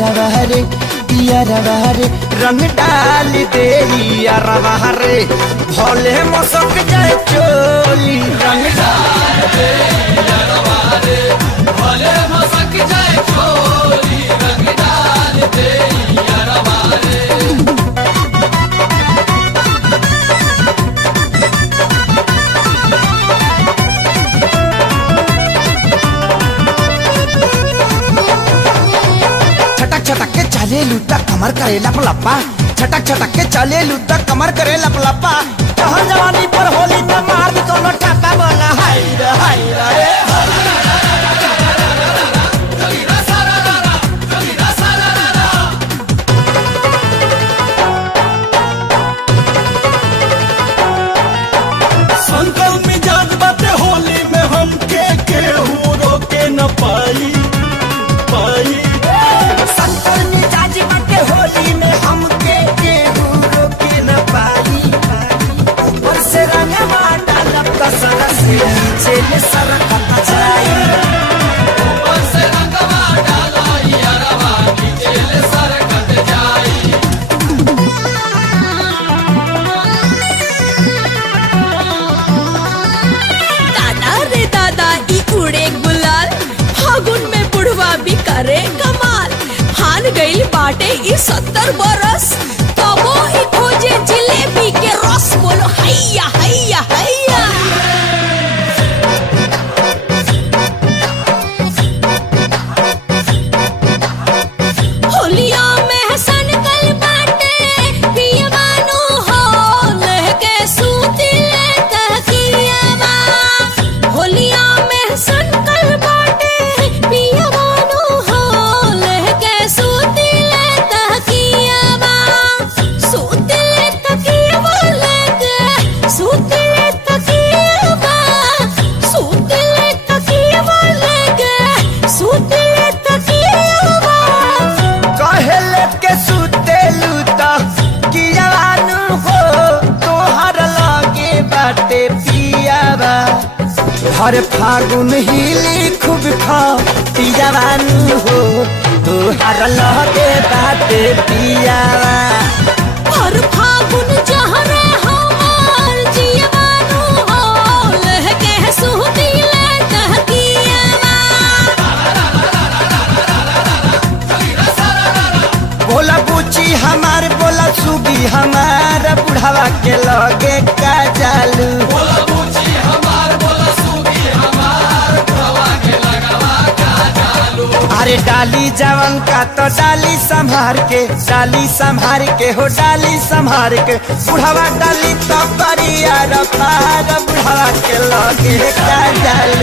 रवा रे रंग डाल दे रवा रे भोले मसक जाए चोली रंग डाल दे रवा रे भोले मसक जाए चोली रंग डाल दे रवा रे। छटक के चले लूटा कमर करे लपलपा छटक के चले लूटा कमर करे लपलपा कहर जवानी पर होली में मार दी कोनो ठाका बना हाय रे संकल मिजाज बाते होली में हम के रोके न पाई होली में हम के रोके न पाई और से रंगवा डालब कसर से नीचे ले सरकत जाई और से रंगवा डाला यारवा नीचे ले सरकत जाई। दादा रे दादा ई उड़े गुलाल फागुन में बुढ़वा भी करे कमाल हान गइल बाटे ई 70 बरस तबो ई खोजे जिलेबी के रस बोलो हैया हैया हैया। होलिया में हसन कल बाटे पियवानो हो लहके सूती ले तकियावा होलिया में हसन कल बाटे पियवानो हो लहके सूती ले तकियावा सूती ले तकियावा लगे सूती ले तकियावा सूती ले तकियावा लगे सूती ले तकियावा कहले के सुते लूता कि जवानू हो तोहर लागे बाटे पियावा हर फागुन हिली खूब खा जवानू हो तोहर लागे बाटे पियावा हर फागुन जहरे हमार जियवानो हो लहके सूती ले तकियावा बोला बूची हमार बोला सुगी हमार बुढ़ावा के लगे का जालू बोला बूची हमार बोला सुगी हमार बुढ़ावा के लगवा का जालू। अरे डाली जवन का तो डाली संभार के हो डाली संभार के बुढ़ावा डाली तो करिया रफार बुढ़ावा के लगे का जालू।